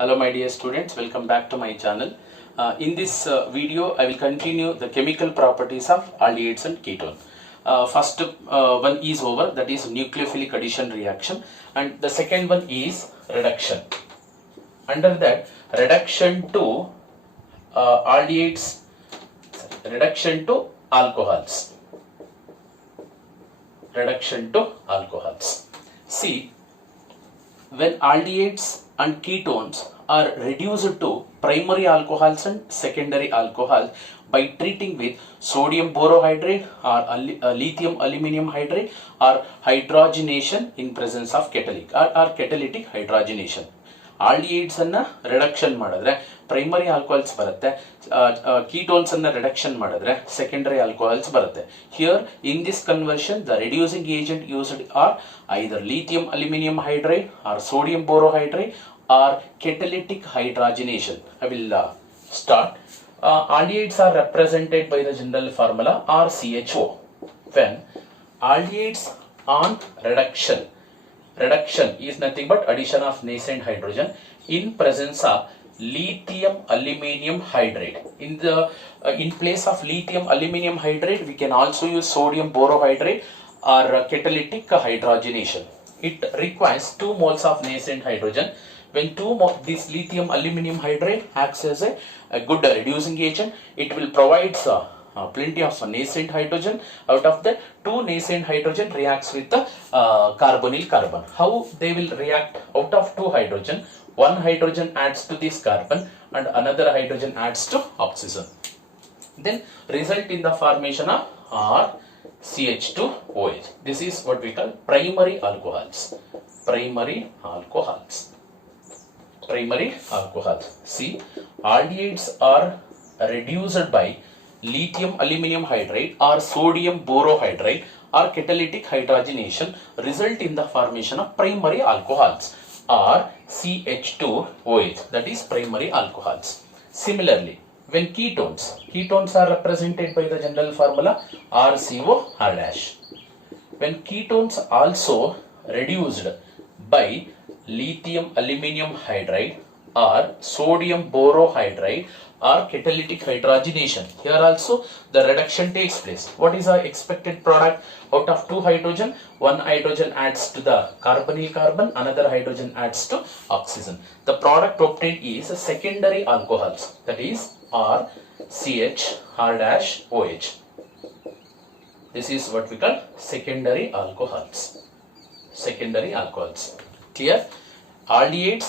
Hello my dear students, welcome back to my channel. In this video, I will continue the chemical properties of aldehydes and ketone. First one is over, that is nucleophilic addition reaction, and the second one is reduction. Under that, reduction to aldehydes, reduction to alcohols. Reduction to alcohols. See, when aldehydes and ketones are reduced to primary alcohols and secondary alcohols by treating with sodium borohydride or lithium aluminum hydride or hydrogenation in presence of catalytic hydrogenation. Aldehydes ಅನ್ನ reduction ಮಾಡಿದ್ರೆ primary alcohols ಬರುತ್ತೆ, ketones ಅನ್ನ reduction ಮಾಡಿದ್ರೆ secondary alcohols ಬರುತ್ತೆ. Here in this conversion the reducing agent used are either lithium aluminium hydride or sodium borohydride or catalytic hydrogenation. I will start. Aldehydes are represented by the general formula RCHO. When aldehydes on reduction is nothing but addition of nascent hydrogen in presence of lithium aluminum hydride. In place of lithium aluminum hydride, we can also use sodium borohydride or catalytic hydrogenation. It requires 2 moles of nascent hydrogen. When this lithium aluminum hydride acts as a good reducing agent, it will provide plenty of nascent hydrogen. Out of that, 2 nascent hydrogen reacts with the carbonyl carbon. How they will react? Out of 2 hydrogen, 1 hydrogen adds to this carbon and another hydrogen adds to oxygen. Then result in the formation of RCH2OH. This is what we call primary alcohols. Primary alcohols. See, aldehydes are reduced by lithium aluminum hydride or sodium borohydride or catalytic hydrogenation, result in the formation of primary alcohols or CH2OH, that is primary alcohols. Similarly, when ketones are represented by the general formula RCOR'. When ketones also reduced by lithium aluminum hydride or sodium borohydride or catalytic hydrogenation, here also the reduction takes place. What is our expected product? Out of 2 hydrogen, 1 hydrogen adds to the carbonyl carbon, another hydrogen adds to oxygen. The product obtained is secondary alcohols, that is RCHR'OH. This is what we call secondary alcohols. Clear? Aldehydes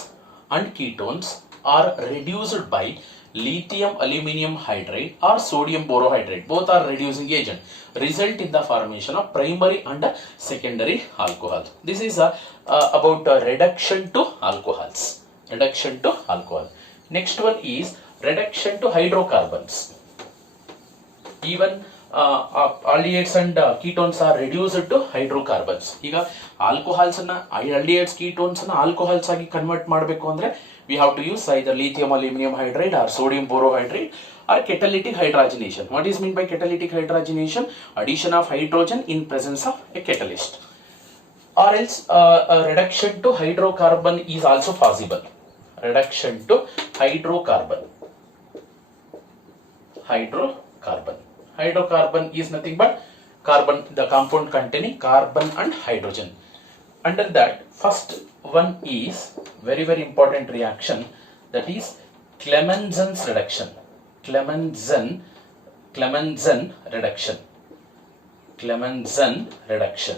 and ketones are reduced by lithium aluminum hydride or sodium borohydride. Both are reducing agent. Result in the formation of primary and secondary alcohol. This is about reduction to alcohols. Next one is reduction to hydrocarbons. Even aldehydes and ketones are reduced to hydrocarbons. ಈಗ alcohols ಅನ್ನ aldehydes ketones ಅನ್ನ alcohols ಆಗಿ convert ಮಾಡಬೇಕು ಅಂದ್ರೆ we have to use either lithium aluminum hydride or sodium borohydride or catalytic hydrogenation. What is meant by catalytic hydrogenation? Addition of hydrogen in presence of a catalyst. Or else a reduction to hydrocarbon is also possible. Reduction to hydrocarbon. Hydrocarbon is nothing but carbon, the compound containing carbon and hydrogen. Under that, first one is very important reaction, that is Clemmensen's reduction. Clemmensen reduction.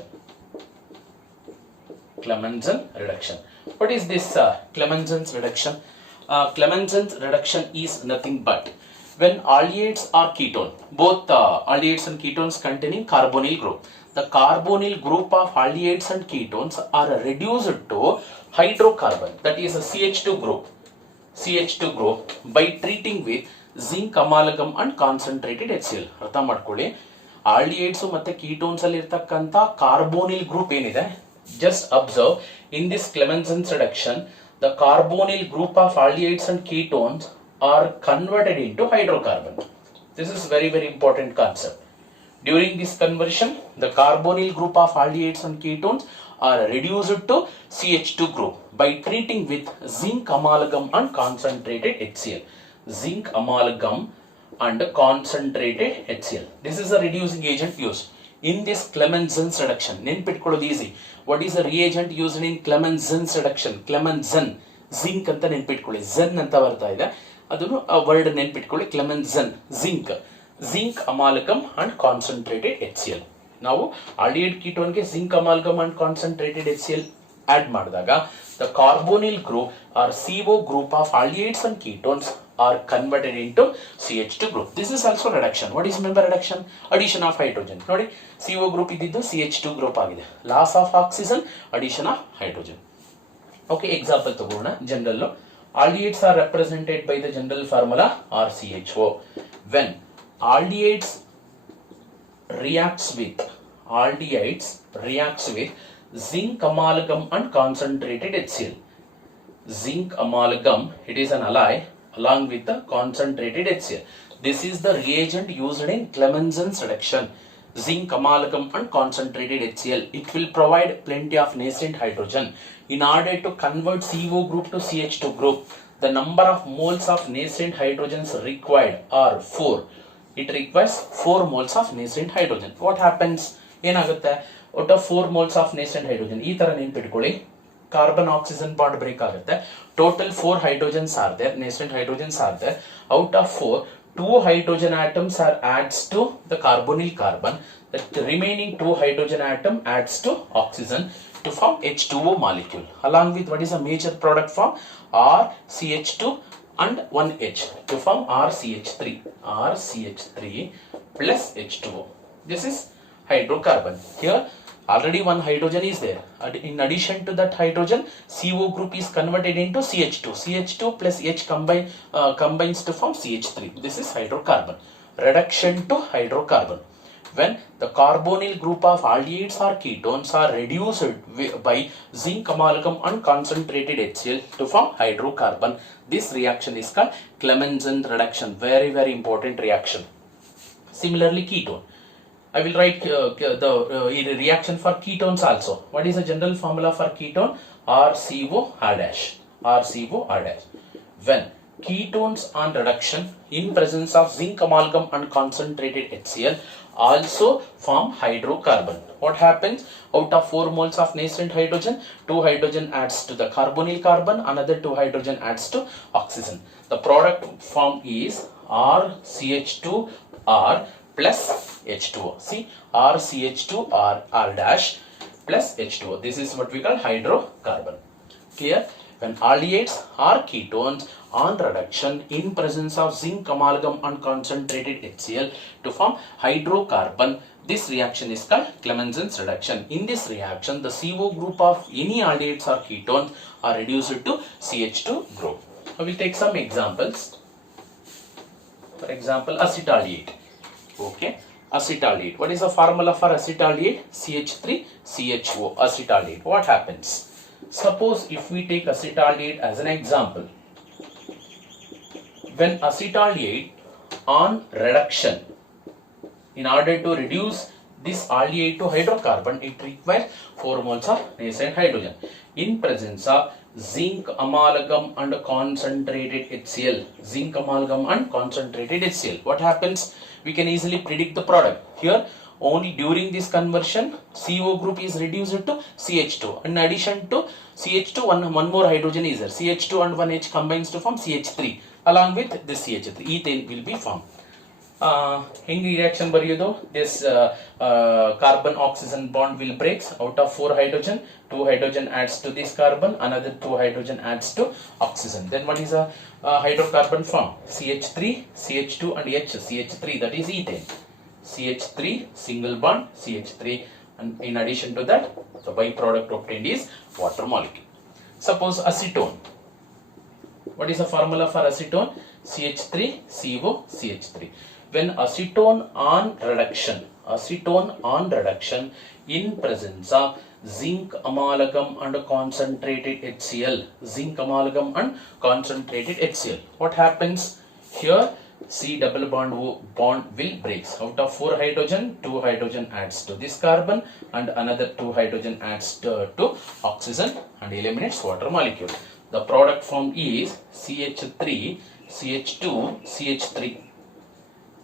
What is this Clemmensen's reduction? Clemmensen's reduction is nothing but when aldehydes or ketone, both aldehydes and ketones containing carbonyl group, the carbonyl group of aldehydes and ketones are reduced to hydrocarbon, that is a CH2 group by treating with zinc amalgam and concentrated HCl. ಅರ್ಥ ಮಾಡ್ಕೊಳ್ಳಿ, aldehydes ಮತ್ತೆ ketones ಅಲ್ಲಿ ಇರತಕ್ಕಂತ carbonyl group ಏನಿದೆ, just observe in this Clemmensen's reduction the carbonyl group of aldehydes and ketones are converted into hydrocarbon. This is very important concept. During this conversion, the carbonyl group of aldehydes and ketones are reduced to CH2 group by treating with zinc amalgam and concentrated HCl. Zinc amalgam and concentrated HCl. This is a reducing agent used in this Clemmensen's reduction. ನೆನ್ಪಿಟ್ಕೊಳ್ಳೋದು easy. What is the reagent used in Clemmensen's reduction? Clemmensen, zinc ಅಂತ ನೆನ್ಪಿಟ್ಕೊಳ್ಳಿ. Zen ಅಂತ ಬರ್ತಾ ಇದೆ. ಅದನ್ನು word ನೆನ್ಪಿಟ್ಕೊಳ್ಳಿ. Clemmensen, zinc. Zinc amalgam and concentrated HCl. ನಾವು aldehyde ketone ಗೆ zinc amalgam and concentrated HCl add ಮಾಡಿದಾಗ the carbonyl group or CO group of aldehydes and ketones are converted into CH2 group. This is also reduction. What is member reduction? Addition of hydrogen. ನೋಡಿ CO group ಇದ್ದಿದ್ದು CH2 group ಆಗಿದೆ. Loss of oxygen, addition of hydrogen. Okay, example ತಗೋಣ. General aldehydes are represented by the general formula RCHO. When aldehydes reacts with zinc amalgam and concentrated HCl. Zinc amalgam, it is an alloy along with the concentrated HCl. This is the reagent used in Clemmensen's reduction. Zinc amalgam and concentrated HCl. It will provide plenty of nascent hydrogen. In order to convert CO group to CH2 group, the number of moles of nascent hydrogens required are 4. It requires 4 moles of nascent hydrogen. What happens? ಏನಾಗುತ್ತೆ? out of 4 moles of nascent hydrogen. ಈ ತರ ನೆನಪಿಟ್ಕೊಳ್ಳಿ. Carbon oxygen bond break ಆಗುತ್ತೆ. Total 4 hydrogens are there. Nascent hydrogens are there. Out of 4, 2 hydrogen atoms are adds to the carbonyl carbon. The remaining 2 hydrogen atom adds to oxygen to form H2O molecule. Along with what is a major product form? RCH2 and 1H to form RCH3. RCH3 plus H2O. This is hydrocarbon. Here already one hydrogen is there. In addition to that hydrogen, CO group is converted into CH2. CH2 plus H combines to form CH3. This is hydrocarbon. Reduction to hydrocarbon. When the carbonyl group of aldehydes or ketones are reduced by zinc amalgam and concentrated HCl to form hydrocarbon, this reaction is called Clemmensen reduction. Very, very important reaction. Similarly, ketone. I will write the reaction for ketones also. What is the general formula for ketone? RCOR'. RCOR'. When ketones on reduction in presence of zinc amalgam and concentrated HCl also form hydrocarbon. What happens? Out of 4 moles of nascent hydrogen, 2 hydrogen adds to the carbonyl carbon, another 2 hydrogen adds to oxygen. The product form is RCH2R plus H2O. See, RCH2R R' plus H2O. This is what we call hydrocarbon. Clear? When aldehydes or ketones on reduction in presence of zinc amalgam and concentrated HCl to form hydrocarbon, this reaction is called Clemmensen's reduction. In this reaction, the CO group of any aldehydes or ketones are reduced to CH2 group. I will take some examples. For example, acetaldehyde. Okay, acetaldehyde. What is the formula for acetaldehyde? CH3CHO. Acetaldehyde. What happens? Suppose if we take acetaldehyde as an example. When acetaldehyde on reduction, in order to reduce this aldehyde to hydrocarbon, it requires 4 moles of nascent hydrogen. In presence of zinc amalgam and concentrated HCl. Zinc amalgam and concentrated HCl. What happens? We can easily predict the product. Here, only during this conversion, CO group is reduced to CH2. In addition to CH2, one more hydrogen is there. CH2 and 1H combines to form CH3. Along with this CH3, ethane will be formed. Henry reaction ಬರೆಯೋದು? This carbon oxygen bond will break. Out of 4 hydrogen, 2 hydrogen adds to this carbon, another 2 hydrogen adds to oxygen. Then what is a hydrocarbon form? CH3, CH2 and H, CH3, that is ethane. CH3 single bond CH3, and in addition to that, the byproduct obtained is water molecule. Suppose acetone. What is the formula for acetone? CH3CO CH3. When acetone on reduction in presence of zinc amalgam and concentrated HCl. Zinc amalgam and concentrated HCl. What happens? Here C double bond O bond will breaks. Out of 4 hydrogen, 2 hydrogen adds to this carbon and another 2 hydrogen adds to oxygen and eliminates water molecule. The product formed is CH3, CH2, CH3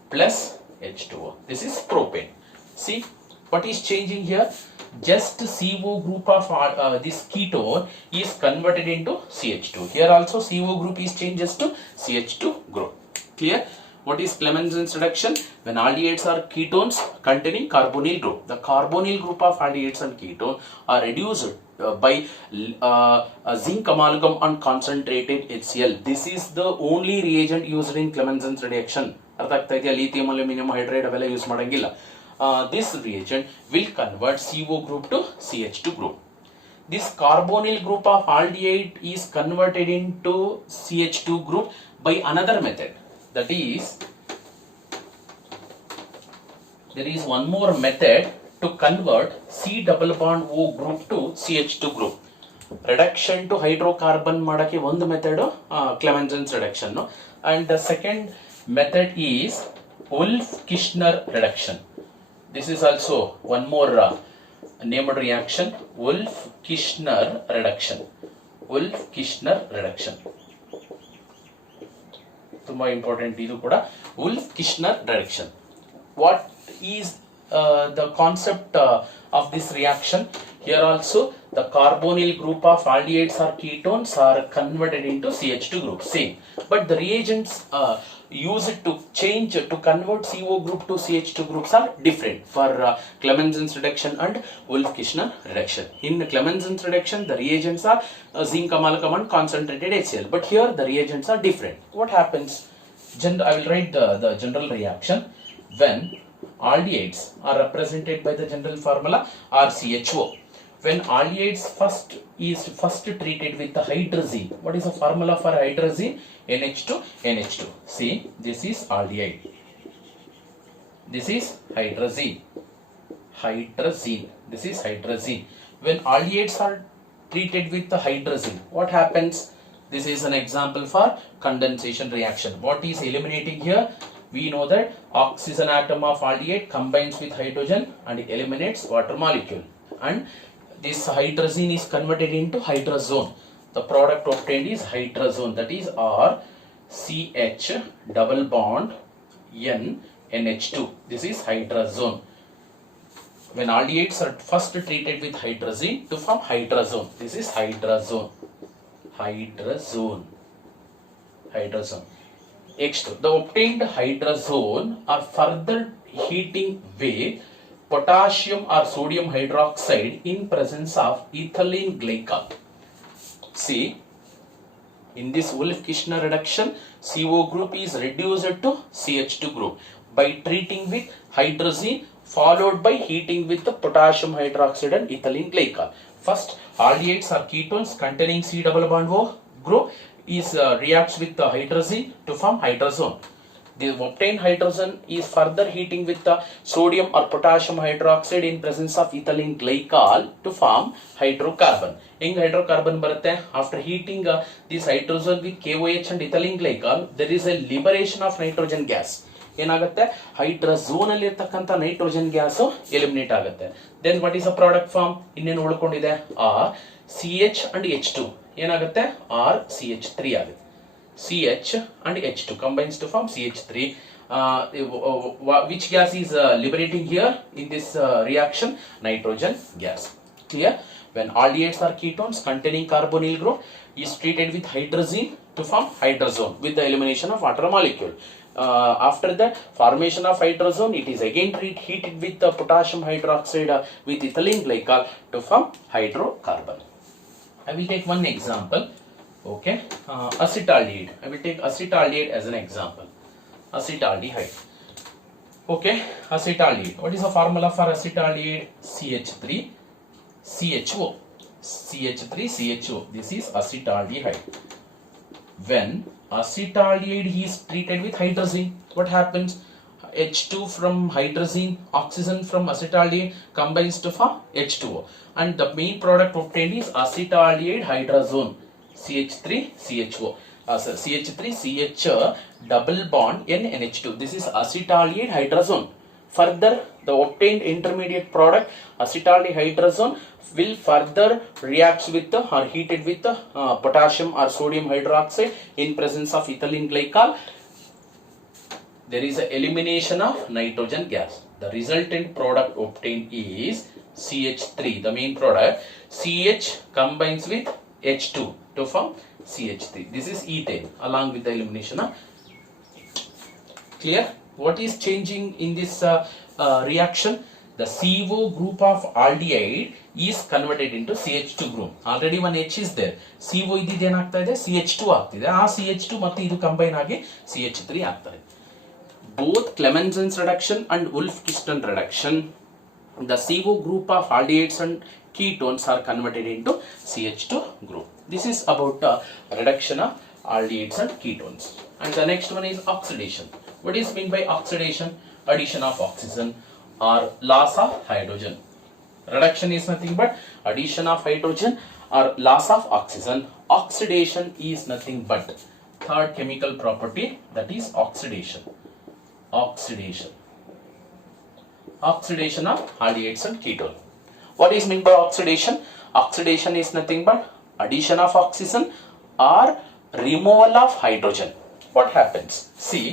plus H2O. This is propane. See what is changing here? Just CO group of this ketone is converted into CH2. Here also CO group is changes to CH2 group. Clear? What is Clemenson's reduction? When aldehydes are ketones containing carbonyl group. The carbonyl group of aldehydes and ketone are reduced by zinc amalgam and concentrated HCl. This is the only reagent used in Clemenson's reduction. Lithium aluminum hydride ಅವೆಲ್ಲ use ಮಾಡಂಗಿಲ್ಲ. This reagent will convert CO group to CH2 group. This carbonyl group of aldehyde is converted into CH2 group by another method. That is, there is one more method to convert C double bond O group to CH2 group. Reduction to hydrocarbon ಮಾಡಕ್ಕೆ ಒಂದು method Clemenson's reduction, and the second method is Wolff-Kishner reduction. This is also one more named reaction, Wolff-Kishner reduction. Wolff-Kishner reduction. ತುಂಬಾ important ಇದು ಕೂಡ. Wolff-Kishner reduction. What is the concept of this reaction? Here also the carbonyl group of aldehydes or ketones are converted into CH2 group, same, but the reagents used to change to convert CO group to CH2 groups are different for Clemenson's reduction and Wolff-Kishner reduction. In Clemenson's reduction the reagents are zinc amalgam and concentrated HCl, but here the reagents are different. What happens? I will write the general reaction. When aldehydes are represented by the general formula RCHO. When aldehydes first treated with the hydrazine, what is the formula for hydrazine? NH2 NH2. See, this is aldehyde. This is hydrazine. Hydrazine. This is hydrazine. When aldehydes are treated with the hydrazine, what happens? This is an example for condensation reaction. What is eliminating here? We know that oxygen atom of aldehyde combines with hydrogen and eliminates water molecule, and this hydrazine is converted into hydrazone. The product obtained is hydrazone, that is RCH double bond N NH2. This is hydrazone. When aldehydes are first treated with hydrazine to form hydrazone, this is hydrazone. Hydrazone. Hydrazone. Next, the obtained hydrazone are further heating with potassium or sodium hydroxide in presence of ethylene glycol. See, in this Wolff-Kishner reduction, CO group is reduced to CH2 group by treating with hydrazine followed by heating with the potassium hydroxide and ethylene glycol. First, aldehydes are ketones containing C double bond O group is reacts with the hydrazine to form hydrazone. The obtained hydrogen is further heating with the sodium or potassium hydroxide in presence of ethylene glycol to form hydrocarbon. In hydrocarbon barutte, after heating this hydrogen with KOH and ethylene glycol, there is a liberation of nitrogen gas. ಏನಾಗುತ್ತೆ? Hydrazone ಅಲ್ಲಿ ಇರತಕ್ಕಂತ nitrogen gas eliminate ಆಗುತ್ತೆ. Then what is a product form? ಇನ್ನೇನು ಉಳ್ಕೊಂಡಿದೆ? CH and H2 ಏನಾಗುತ್ತೆ? RCH3 ಆಗುತ್ತೆ. CH and H2 combines to form CH3. Which gas is liberating here in this reaction? Nitrogen gas. Clear? When aldehydes are ketones containing carbonyl group is treated with hydrazine to form hydrazone with the elimination of water molecule. After the formation of hydrazone, it is again heated with the potassium hydroxide with ethylene glycol to form hydrocarbon. I will take one example. Okay, acetaldehyde. I will take acetaldehyde as an example. Acetaldehyde. Okay, acetaldehyde. What is the formula for acetaldehyde? CH3 CHO. CH3 CHO. This is acetaldehyde. When acetaldehyde is treated with hydrazine, what happens? H2 from hydrazine, oxygen from acetaldehyde combines to form H2O, and the main product obtained is acetaldehyde hydrazone. CH3 CHO. CH3 CH double bond N NH2. This is acetaldehyde hydrazone. Further, the obtained intermediate product acetaldehyde hydrazone will further reacts with or heated with potassium or sodium hydroxide in presence of ethylene glycol. There is an elimination of nitrogen gas. The resultant product obtained is CH3, the main product. CH combines with H2 to form CH3. This is ethane along with the elimination of. Clear? What is changing in this reaction? The CO group of aldehyde is converted into CH2 group. Already one H is there. CO ಇದ್ದಿದ್ದು ಏನಾಗ್ತಾ ಇದೆ CH2 ಆಗ್ತಿದೆ. ಆ CH2 ಮತ್ತೆ ಇದು combine ಆಗಿ CH3 ಆಗ್ತದೆ. Both Clemenson's reduction and Wolff-Kishton reduction, the CO group of aldehydes and ketones are converted into CH2 group. This is about reduction of aldehydes and ketones. And the next one is oxidation. What is meant by oxidation? Addition of oxygen or loss of hydrogen. Reduction is nothing but addition of hydrogen or loss of oxygen. Oxidation is nothing but third chemical property, that is oxidation. Oxidation of aldehydes and ketone. What is meant by oxidation? Oxidation is nothing but addition of oxygen or removal of hydrogen. What happens? See,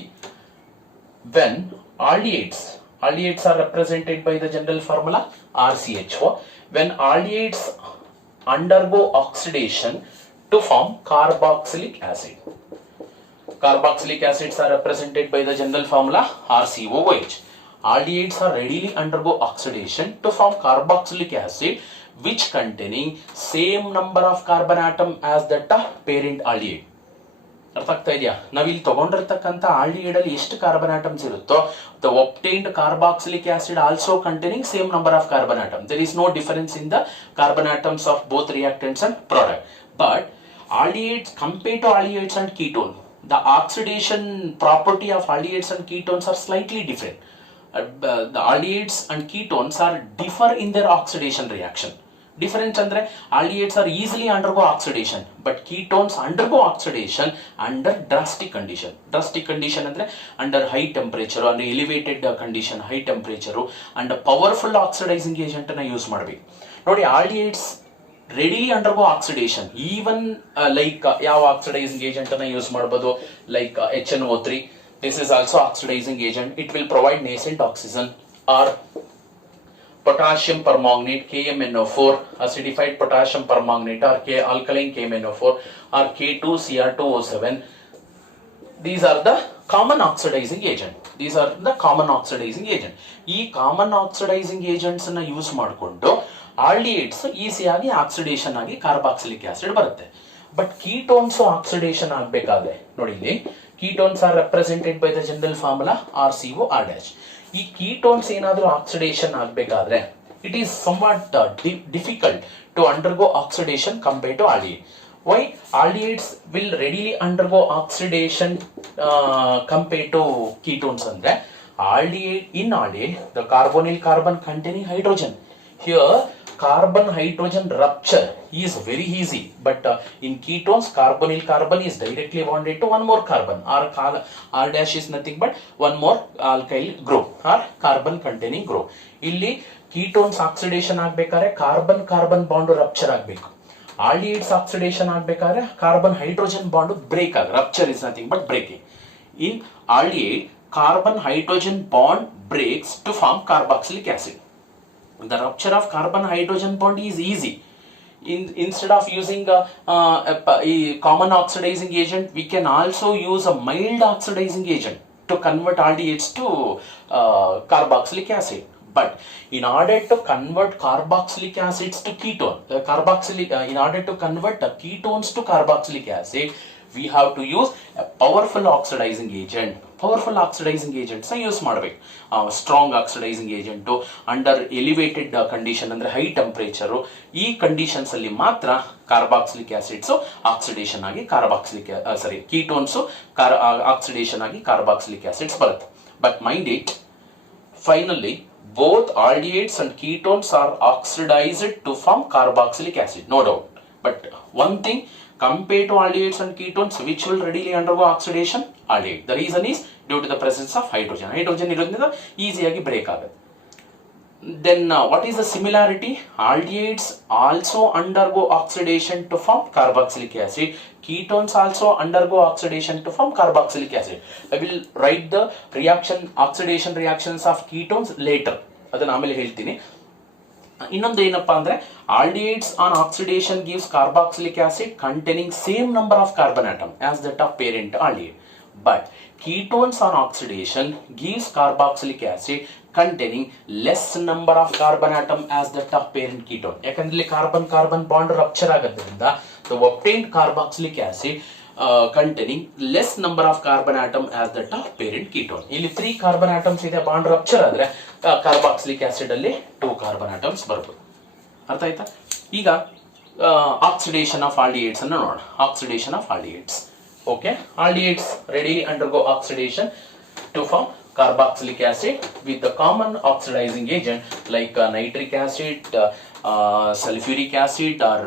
when aldehydes are represented by the general formula RCHO. When aldehydes undergo oxidation to form carboxylic acid. Carboxylic acids are represented by the general formula RCOOH. Aldehydes are readily undergo oxidation to form carboxylic acid which containing same number of carbon atom as that parent aldehyde. ಅರ್ಥ ಆಗ್ತಾ ಇದೆಯಾ? ನಾವಿಲ್ಲಿ ತಗೊಂಡಿರ್ತಕ್ಕಂಥ aldehyde ಅಲ್ಲಿ ಎಷ್ಟು carbon atoms ಇರುತ್ತೋ the obtained carboxylic acid also containing same number of carbon atoms. There is no difference in the carbon atoms of both reactants and product. But aldehydes, compared to aldehydes and ketone, the oxidation property of aldehydes and ketones are slightly different. The aldehydes and ketones are differ in their oxidation reaction. Difference andre aldehydes are easily undergo oxidation, but ketones undergo oxidation under drastic condition. Drastic condition andre under high temperature, under elevated condition, high temperature, and powerful oxidizing agent na use ಮಾಡಬೇಕು. ನೋಡಿ, aldehydes readily undergo oxidation, even like ಯಾವ oxidizing agent na use ಮಾಡಬಹುದು, like HNO3. This is also oxidizing agent. It will provide nascent oxygen. Or potassium permanganate KMNO4, acidified potassium permanganate, or alkaline KMNO4, or K2Cr2O7. These are the common oxidizing agent. These are the common oxidizing agent. ಈ common oxidizing agents ಅನ್ನು use ಮಾಡಿಕೊಂಡು aldehydes ಈಸಿಯಾಗಿ oxidation ಆಗಿ carboxylic acid ಬರುತ್ತೆ. But ketones oxidation ಆಗಬೇಕಾದ್ರೆ ನೋಡಿ, ಇಲ್ಲಿ ketones are represented by the general formula RCOR'. ಈ ketones ಏನಾದರೂ ಆಕ್ಸಿಡೇಷನ್ ಆಗಬೇಕಾದ್ರೆ it is somewhat difficult to undergo oxidation compared to aldehyde. Why? Aldehydes will readily undergo oxidation compared to ketones andre aldehyde, in aldehyde the carbonyl carbon containing hydrogen. Here carbon hydrogen rupture is very easy, but in ketones carbonyl carbon is directly bonded to one more carbon. R dash is nothing but one more alkyl group or carbon containing group. ಇಲ್ಲಿ ketones oxidation ಆಗಬೇಕಾದ್ರೆ carbon carbon bond rupture ಆಗಬೇಕು. aldehydes oxidation ಆಗಬೇಕಾದ್ರೆ carbon hydrogen bond break ಆಗ, rupture is nothing but breaking. In aldehyde carbon hydrogen bond breaks to form carboxylic acid. The rupture of carbon hydrogen bond is easy. Instead of using a common oxidizing agent, we can also use a mild oxidizing agent to convert aldehydes to carboxylic acid. But in order to convert carboxylic acids to ketone, in order to convert ketones to carboxylic acid, we have to use a powerful oxidizing agent. Powerful oxidizing agents use ಮಾಡಬೇಕು. Strong oxidising agent under elevated condition ಅಂದ್ರೆ high temperature, ಈ conditions ಅಲ್ಲಿ ಮಾತ್ರ carboxylic acids oxidation ಆಗಿ ketones oxidation ಆಗಿ carboxylic acids ಬರುತ್ತೆ. But mind it, finally both aldehydes and ketones are oxidized to form carboxylic acid, no doubt. But one thing, compared to aldehydes and ketones, which will readily undergo oxidation? Aldehyde. The reason is due to the presence of hydrogen. Hydrogen ಇರೋದ್ರಿಂದ ಈಸಿಯಾಗಿ break ಆಗುತ್ತೆ. Then what is the similarity? Aldehydes also undergo oxidation to form carboxylic acid. Ketones also undergo oxidation to form carboxylic acid. I will write the oxidation reactions of ketones later. ಅದನ್ನ ಆಮೇಲೆ ಹೇಳ್ತೀನಿ. ಇನ್ನೊಂದು ಏನಪ್ಪಾ ಅಂದ್ರೆ aldehydes on oxidation gives carboxylic acid containing same number of carbon atom as that of parent aldehyde. But ketones on oxidation gives carboxylic acid containing less number of carbon atom as that of parent ketone. ಯಾಕಂದ್ರೆ carbon carbon bond rupture ಆಗೋದ್ರಿಂದ the obtained carboxylic acid containing less number of carbon atom as that of parent ketone. ಇಲ್ಲಿ 3 carbon atoms ಇದೆ, bond rupture ಆದ್ರೆ carboxylic acid ಅಲ್ಲಿ 2 carbon atoms ಬರ್ಬೋದು. ಅರ್ಥ ಆಯ್ತಾ? ಈಗ ಆಕ್ಸಿಡೇಷನ್ ಆಫ್ ಆಲ್ಡಿಹೈಡ್ಸ್ ಅನ್ನು ನೋಡೋಣ. Oxidation of aldehydes. Okay, aldehydes readily undergo oxidation to form carboxylic acid with the common oxidizing agent like nitric acid, sulfuric acid or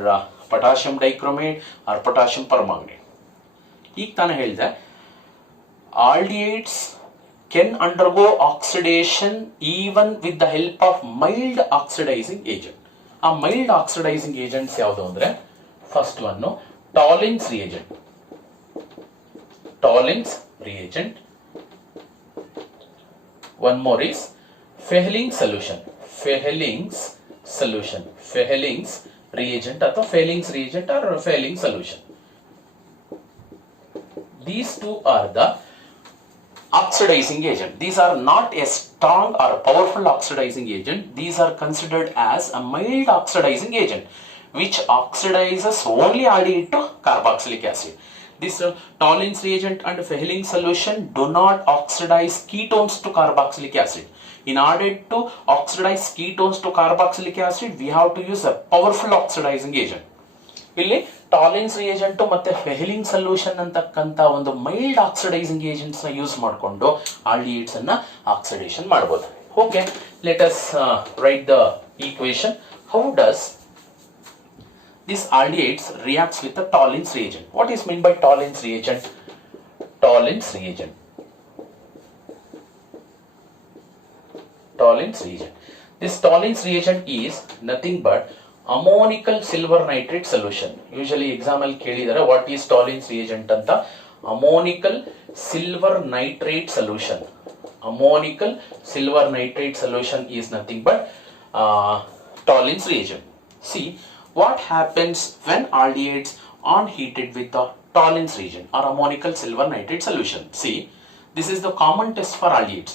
potassium dichromate or potassium permanganate. ಈಗ ತಾನೇ ಹೇಳಿದೆ aldehydes can undergo oxidation even with the help of mild oxidizing agent. ಆ mild oxidizing agents ಯಾವುದು ಅಂದ್ರೆ first one Tollens reagent. Tollens reagent. One more is Fehling's solution. Fehling's solution. Fehling's reagent ಅಥವಾ Fehling's reagent or Fehling's solution. These two are the oxidizing agent. These are not a strong or a powerful oxidizing agent. These are considered as a mild oxidizing agent which oxidizes only aldehyde to carboxylic acid. This Tollens reagent and Fehling's solution do not oxidize ketones to carboxylic acid. In order to oxidize ketones to carboxylic acid, we have to use a powerful oxidizing agent. ಇಲ್ಲಿ Tollens reagent ಮತ್ತೆ Fehling's solution ಅಂತಕ್ಕಂತ ಒಂದು mild oxidising agents ನ use ಮಾಡಿಕೊಂಡು aldehydes ಅನ್ನ oxidation ಮಾಡಬಹುದು. Okay, let us right the equation. How does this aldehydes reacts with the Tollens reagent? What is meant by Tollens reagent? Tollens reagent. Tollens reagent. This Tollens reagent is nothing but ammonical silver nitrate solution. Usually exam ಅಲ್ಲಿ ಕೇಳಿದರೆ what is Tollens reagent ಅಂತ. Ammonical silver nitrate solution. Ammonical silver nitrate solution is nothing but Tollens reagent. See what happens when aldehydes are heated with the Tollens reagent or ammonical silver nitrate solution. See, this is the common test for aldehydes.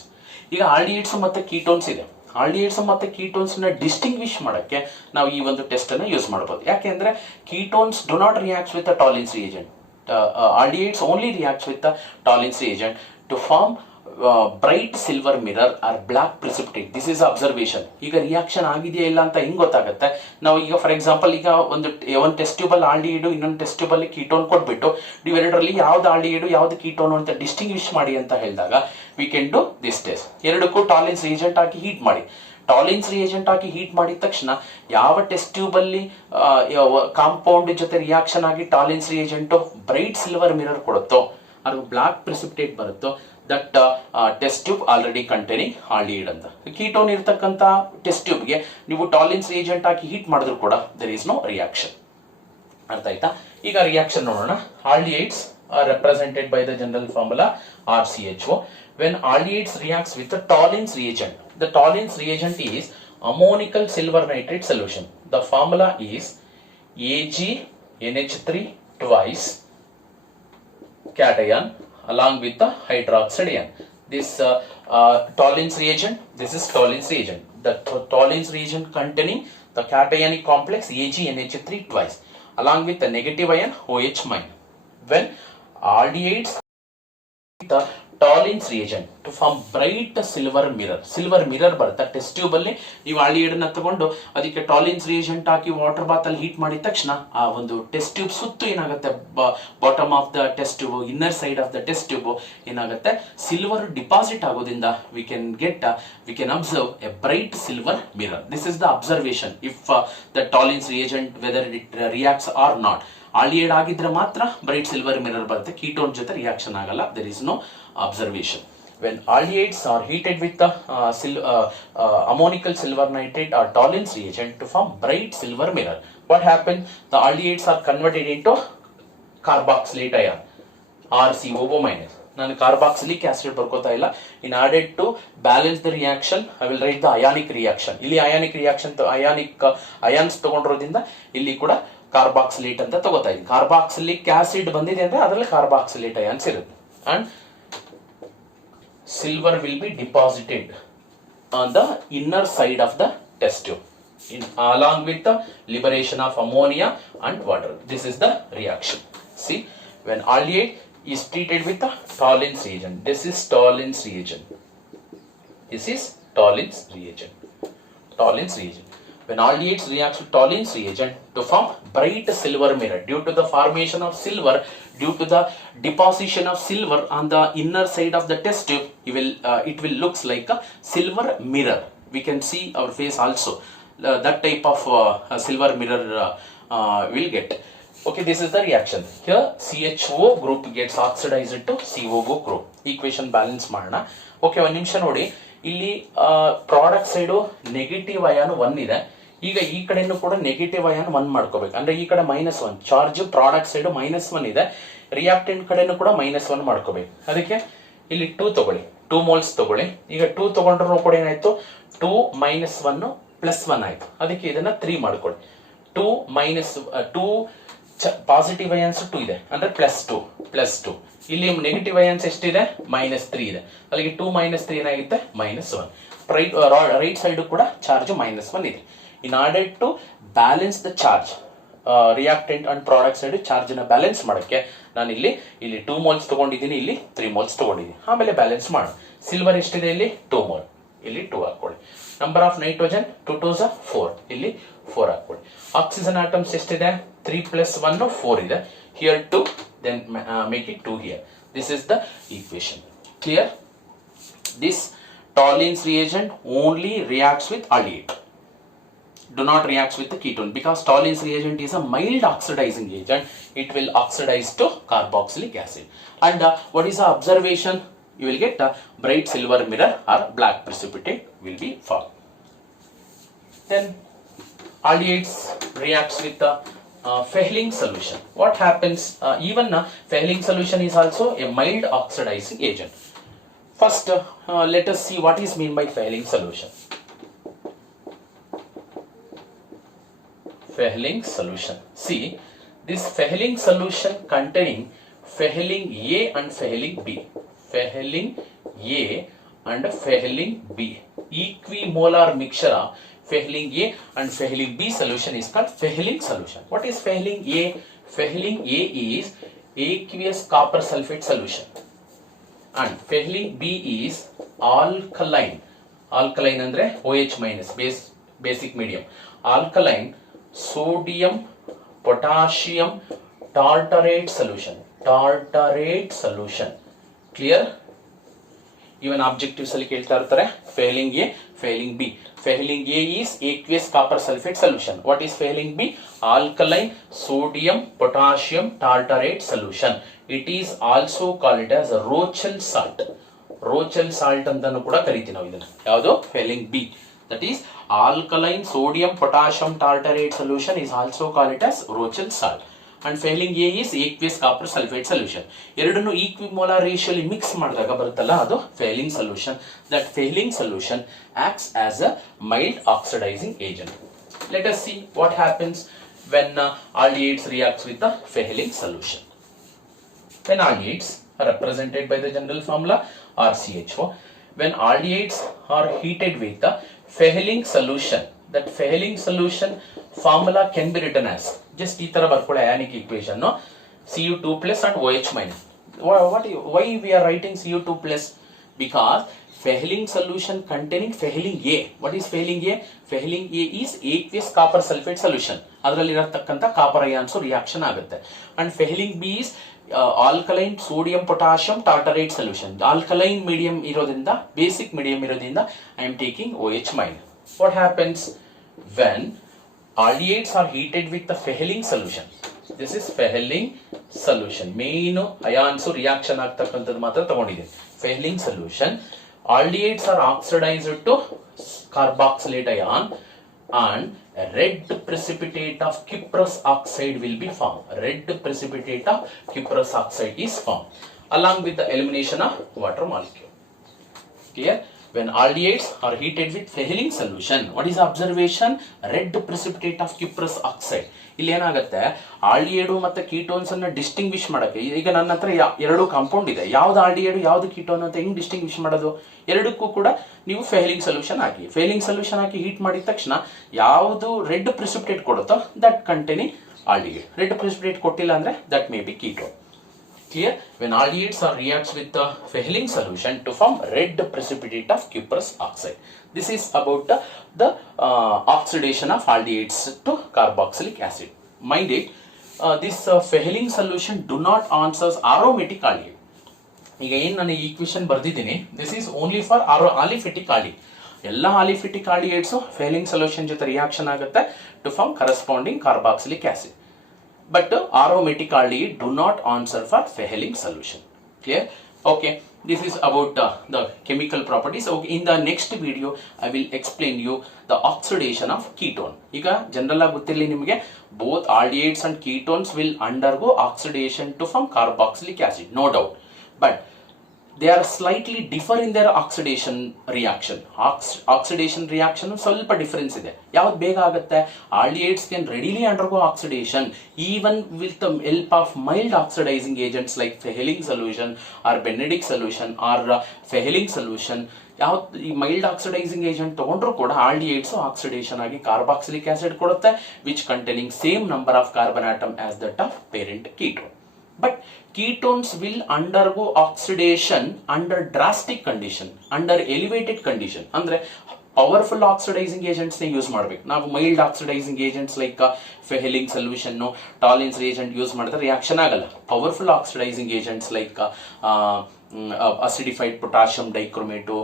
ಈಗ aldehydes ಮತ್ತೆ ketones ಇದೆ. Aldehydes ಮತ್ತೆ ketones ನ distinguish ಮಾಡಕ್ಕೆ ನಾವು ಈ ಒಂದು test ಅನ್ನು ಯೂಸ್ ಮಾಡಬಹುದು. ಯಾಕೆಂದ್ರೆ ketones do not react with the Tollens reagent. Aldehydes only reacts with the Tollens reagent to form bright silver mirror or black precipitate. This is observation. ಈಗ ರಿಯಾಕ್ಷನ್ ಆಗಿದೆಯಾ ಇಲ್ಲ ಅಂತ ಹಿಂಗ್ ಗೊತ್ತಾಗುತ್ತೆ? ನಾವು ಈಗ ಫಾರ್ ಎಕ್ಸಾಂಪಲ್ ಈಗ ಒಂದು ಟೆಸ್ಟ್ ಟ್ಯೂಬಲ್ ಆಲ್ಡಿಹೈಡ್ ಇನ್ನೊಂದು ಟೆಸ್ಟ್ ಟ್ಯೂಬಲ್ ಕೀಟೋನ್ ಕೊಟ್ಬಿಟ್ಟು ಇವೆರಡರಲ್ಲಿ ಯಾವ್ದು ಆಲ್ಡಿಹೈಡ್ ಯಾವ್ದು ಕೀಟೋನ್ ಅಂತ ಡಿಸ್ಟಿಂಗ್ವಿಶ್ ಮಾಡಿ ಅಂತ ಹೇಳಿದಾಗ we can do this test. ಎರಡಕ್ಕೂ Tollens reagent ಹಾಕಿ ಹೀಟ್ ಮಾಡಿ. Tollens reagent ಹಾಕಿ ಹೀಟ್ ಮಾಡಿದ ತಕ್ಷಣ ಯಾವ ಟೆಸ್ಟ್ ಟ್ಯೂಬ್ ಅಲ್ಲಿ ಕಾಂಪೌಂಡ್ ಜೊತೆ ರಿಯಾಕ್ಷನ್ ಆಗಿ Tollens reagent bright silver mirror ಕೊಡುತ್ತೋ ಅದು ಬ್ಲಾಕ್ ಪ್ರಿಸಿಪಿಟೇಟ್ ಬರುತ್ತೋ that test tube already containing aldehyde ಅಂತ. ಕೀಟೋನ್ ಇರತಕ್ಕಂತ ಟೆಸ್ಟ್ ಟ್ಯೂಬ್ಗೆ ನೀವು Tollens reagent ಹಾಕಿ ಹೀಟ್ ಮಾಡಿದ್ರು ಕೂಡ there is no reaction. ಅರ್ಥ ಆಯ್ತಾ? ಈಗ ರಿಯಾಕ್ಷನ್ ನೋಡೋಣ. Aldehydes are represented by the general formula RCHO. When aldehydes reacts with the Tollens reagent, the Tollens reagent is ammonical silver nitrate solution. The formula is AgNH3 twice cation along with the hydroxide ion. This Tollens reagent, this is Tollens reagent. The Tollens reagent containing the cationic complex AgNH3 twice along with the negative ion OH minus. When aldehydes the Tollens reagent to form bright silver mirror. Silver mirror ಬರುತ್ತೆ test tube ಅಲ್ಲಿ. ನೀವು aldehyde ಅನ್ನ ತಗೊಂಡು ಅದಕ್ಕೆ Tollens reagent ಹಾಕಿ water bath ಅಲ್ಲಿ heat ಮಾಡಿದ ತಕ್ಷಣ ಆ ಒಂದು ಟೆಸ್ಟ್ ಟ್ಯೂಬ್ ಸುತ್ತು ಏನಾಗುತ್ತೆ, bottom of the test tube inner side of the test tube ಏನಾಗುತ್ತೆ, ಸಿಲ್ವರ್ ಡಿಪಾಸಿಟ್ ಆಗೋದ್ರಿಂದ we can observe a bright silver mirror. This is the observation if the Tollens reagent whether it reacts or not. Aldehyde ಆಗಿದ್ರೆ ಮಾತ್ರ bright silver mirror ಬರುತ್ತೆ. Ketone ಜೊತೆ reaction ಆಗಲ್ಲ. There is no observation. When aldehydes are heated with the ammonical silver nitrate or Tollens reagent to form bright silver mirror, what happens? The aldehydes are converted into carboxylate ion RCOO minus. ನಾನು carboxylic acid ಬರ್ಕೋತಾ ಇಲ್ಲ. In order to balance the reaction I will write the ionic reaction. ಇಲ್ಲಿ ionic reaction ions ತಗೊಂಡಿರೋದ್ರಿಂದ ಇಲ್ಲಿ ಕೂಡ ಕಾರ್ಬಾಕ್ಸಿಲೇಟ್ ಅಂತ ತಗೋತಾ ಇದ್ದೀನಿ. ಕಾರ್ಬಾಕ್ಸಿಲಿಕ್ ಆಸಿಡ್ ಬಂದಿದೆ ಅಂದ್ರೆ ಅದರಲ್ಲಿ ಕಾರ್ಬಾಕ್ಸಿಲೇಟ್ ಅಯಾನ್ಸ್ ಇರುತ್ತೆ. And silver will be deposited on the inner side of the test tube along with the liberation of ammonia and water. This is the reaction. See, when aldehyde is treated with the Tollens reagent, this is Tollens reagent. This is Tollens reagent. Tollens reagent. When aldehydes react with Tollens reagent to form bright silver mirror due to the formation of silver, due to the deposition of silver on the inner side of the test tube, it will looks like a silver mirror. We can see our face also. That type of silver mirror will get. Okay, this is the reaction. Here CHO group gets oxidized to COO group. Equation balance ಮಾಡೋಣ. Okay, ಒಂದು ನಿಮಿಷ ನೋಡಿ. ಇಲ್ಲಿ product side negative ion 1 ಇದೆ. ಈಗ ಈ ಕಡೆನೂ ಕೂಡ ನೆಗೆಟಿವ್ ಅಯಾನ್ 1 ಮಾಡ್ಕೋಬೇಕು. ಅಂದ್ರೆ ಈ ಕಡೆ -1 ಚಾರ್ಜ್ ಪ್ರಾಡಕ್ಟ್ ಸೈಡು -1 ಇದೆ. ರಿಯಾಕ್ಟೆಂಟ್ ಕಡೆನೂ ಕೂಡ -1 ಮಾಡ್ಕೋಬೇಕು. ಅದಕ್ಕೆ ಇಲ್ಲಿ 2 ತಗೊಳ್ಳಿ, 2 moles ತಗೊಳ್ಳಿ. ಈಗ 2 ತಗೊಂಡ್ರೂ ಕೂಡ ಏನಾಯ್ತು, 2 - 1 + 1 ಆಯ್ತು. ಅದಕ್ಕೆ ಇದನ್ನ 3 ಮಾಡ್ಕೊಳ್ಳಿ. 2 ಪಾಸಿಟಿವ್ ಅಯಾನ್ಸ್ 2 ಇದೆ ಅಂದ್ರೆ +2. ಇಲ್ಲಿ ನೆಗೆಟಿವ್ ಅಯಾನ್ಸ್ ಎಷ್ಟಿದೆ, -3 ಇದೆ. ಅಲ್ಲಿಗೆ 2 - 3 ಏನಾಗುತ್ತೆ, -1. ರೈಟ್ ಸೈಡ್ ಕೂಡ ಚಾರ್ಜ್ -1 ಇದೆ. In order to balance the charge, reactant and product side charge ನ ಬ್ಯಾಲೆನ್ಸ್ ಮಾಡಕ್ಕೆ ನಾನು ಇಲ್ಲಿ 2 moles ತಗೊಂಡಿದ್ದೀನಿ, ಇಲ್ಲಿ 3 moles ತಗೊಂಡಿದ್ದೀನಿ. ಆಮೇಲೆ ಬ್ಯಾಲೆನ್ಸ್ ಮಾಡೋಣ. ಸಿಲ್ವರ್ ಎಷ್ಟಿದೆ, ಇಲ್ಲಿ 2 mole, ಇಲ್ಲಿ 2 ಹಾಕೊಳ್ಳಿ. ನಂಬರ್ ಆಫ್ ನೈಟ್ರೋಜನ್ 2 2s 4, ಇಲ್ಲಿ 4 ಹಾಕೊಳ್ಳಿ. ಆಕ್ಸಿಜನ್ ಆಟಮ್ಸ್ ಎಷ್ಟಿದೆ, 3 + 1 4 ಇದೆ. Here 2, then make it 2 here. This is the equation. Clear? This Tollens reagent only reacts with aldehyde. Do not react with the ketone because Tollens reagent is a mild oxidizing agent. It will oxidize to carboxylic acid. And what is the observation? You will get a bright silver mirror or black precipitate will be formed. Then aldehydes reacts with the Fehling solution. What happens? Even Fehling solution is also a mild oxidizing agent. First, let us see what is mean by Fehling solution. Fehling solution. See, this Fehling solution containing Fehling A and Fehling B. Fehling A and Fehling B. Equimolar mixture of Fehling A and Fehling B solution is called Fehling solution. What is Fehling A? Fehling A is aqueous copper sulfate solution. And Fehling B is alkaline. Alkaline andre OH minus, basic medium. Alkaline sodium potassium tartarate solution. Tartarate solution. Clear? Even objectives ಅಲ್ಲಿ ಕೇಳ್ತಾ ಇರ್ತಾರೆ. Fehling A, Fehling B. Fehling A is aqueous copper sulfate solution. What is Fehling B? Alkaline sodium potassium tartarate solution. It is also called as Rochelle salt. Rochelle salt ಅಂತಾನೂ ಕೂಡ ಕರಿತೀವಿ ನಾವು ಇದನ್ನ. ಯಾವುದು? Fehling B. That is alkaline sodium potassium tartarate solution is also called as Rochelle salt. And Fehling A is aqueous copper sulfate solution. ಎರಡನ್ನು equimolar ratio ಅಲ್ಲಿ mix ಮಾಡಿದಾಗ ಬರುತ್ತಲ್ಲ ಅದು Fehling solution. That Fehling solution acts as a mild oxidizing agent. Let us see what happens when aldehydes reacts with the Fehling solution. When aldehydes are represented by the general formula RCHO. When aldehydes are heated with the Fehling solution, that Fehling solution formula can be written as just ಈ ತರ ಬರ್ಕೊಳ್ಳಿ ionic equation Cu2+ and OH-. Why we are writing Cu2+? Because Fehling solution containing Fehling A. What is Fehling A? Fehling A is aqueous copper sulfate solution. ಅದರಲ್ಲಿ ಇರತಕ್ಕಂತ copper ions reaction ಆಗುತ್ತೆ. And Fehling B is alkaline sodium potassium tartarate solution. Alkaline medium ಇರೋದ್ರಿಂದ, basic medium ಇರೋದ್ರಿಂದ I am taking OH-. What happens when aldehydes are heated with the Fehling solution? This is Fehling solution. Main ions reaction ಆಗ್ತಕ್ಕಂಥದ್ದು ಮಾತ್ರ ತಗೊಂಡಿದೆ. Fehling solution. Aldehydes are oxidised to carboxylate ion and a red precipitate of cuprous oxide will be formed. Red precipitate of cuprous oxide is formed along with the elimination of water molecule. Clear? When aldehydes are heated with Fehling solution, what is the observation? Red precipitate of cuprous oxide. ಇಲ್ಲಿ ಏನಾಗುತ್ತೆ, aldehyde ಮತ್ತೆ ketones ಅನ್ನ distinguish ಮಾಡಕ್ಕೆ, ಈಗ ನನ್ನ ಹತ್ರ ಎರಡು compound ಇದೆ, ಯಾವ್ದು ಆಲ್ಡಿಹೈಡ್ ಯಾವ್ದು ಕೀಟೋನ್ ಅಂತ ಹೆಂಗ್ ಡಿಸ್ಟಿಂಗ್ವಿಶ್ ಮಾಡೋದು? ಎರಡಕ್ಕೂ ಕೂಡ ನೀವು ಫೆಹೆಲಿಂಗ್ ಸೊಲ್ಯೂಷನ್ ಹಾಕಿ. ಫೆಹೆಲಿಂಗ್ ಸೊಲ್ಯೂಷನ್ ಹಾಕಿ ಹೀಟ್ ಮಾಡಿದ ತಕ್ಷಣ ಯಾವುದು ರೆಡ್ ಪ್ರಿಸಿಪಿಟೇಟ್ ಕೊಡುತ್ತೋ that containing aldehyde. Red precipitate ಕೊಟ್ಟಿಲ್ಲ ಅಂದ್ರೆ that may be ketone. Clear? When aldehydes are reacts with the Fehling solution to form red precipitate of cuprous oxide. This is about the oxidation of aldehydes to carboxylic acid. Mind it, this Fehling solution do not answer aromatic aldehyde. ಈಗ ಏನು ನಾನು ಈ equation ಬರ್ದಿದ್ದೀನಿ, this is only for aliphatic aldehyde. ಎಲ್ಲ aliphatic aldehydes Fehling solution ಜೊತೆ reaction ಆಗುತ್ತೆ to form corresponding carboxylic acid. But aromatic aldehyde do not answer for Fehling solution. Clear? Okay. This is about the chemical properties. Okay. In the next video, I will explain you the oxidation of ketone. ಈಗ general ಆಗಿ ಗೊತ್ತಿರಲಿ ನಿಮಗೆ, both aldehydes and ketones will undergo oxidation to form carboxylic acid, no doubt. But they are slightly differ in their oxidation reaction. Oxidation reaction ಸ್ವಲ್ಪ difference ಇದೆ. ಯಾವ್ದು ಬೇಗ ಆಗುತ್ತೆ? Aldehydes can readily undergo oxidation even with the help of mild oxidising agents like Fehling solution or Benedict solution or Fehling solution. ಯಾವ ಈ mild oxidising agent ತಗೊಂಡ್ರು ಕೂಡ aldehydes oxidation ಆಗಿ ಕಾರ್ಬಾಕ್ಸಿಲಿಕ್ ಆಸಿಡ್ ಕೊಡುತ್ತೆ, which containing same number of carbon atom as that of parent ketone. But ketones will undergo oxidation under drastic condition, under elevated condition. ಅಂದ್ರೆ powerful oxidising agents use ಮಾಡ್ಬೇಕು ನಾವು. Mild oxidising agents like Fehling solution, Tollens reagent use ಮಾಡಿದ್ರೆ reaction ಆಗಲ್ಲ. Powerful oxidising agents like acidified potassium dichromate,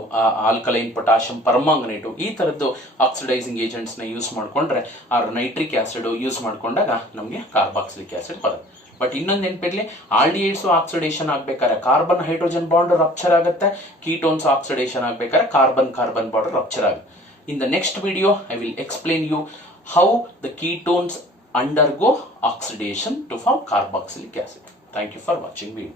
alkaline potassium permanganate, ಈ ತರದ್ದು oxidising agents ನ use ಮಾಡ್ಕೊಂಡ್ರೆ or nitric acid use ಮಾಡ್ಕೊಂಡಾಗ ನಮಗೆ ಕಾರ್ಬಾಕ್ಸಿಲಿಕ್ ಆಸಿಡ್ ಬರುತ್ತೆ. ಬಟ್ ಇನ್ನೊಂದು ನೆನಪಿರ್ಲಿ, ಆಲ್ಡಿಹೈಡ್ಸ್ ಆಕ್ಸಿಡೇಷನ್ ಆಗ್ಬೇಕಾದ್ರೆ ಕಾರ್ಬನ್ ಹೈಡ್ರೋಜನ್ ಬಾಂಡ್ ರಪ್ಚರ್ ಆಗುತ್ತೆ, ಕೀಟೋನ್ಸ್ ಆಕ್ಸಿಡೇಷನ್ ಆಗ್ಬೇಕಾದ್ರೆ ಕಾರ್ಬನ್ ಕಾರ್ಬನ್ ಬಾಂಡ್ ರಪ್ಚರ್ ಆಗುತ್ತೆ. In the next video I will explain you how the ketones undergo oxidation to form carboxylic acid. Thank you for watching video.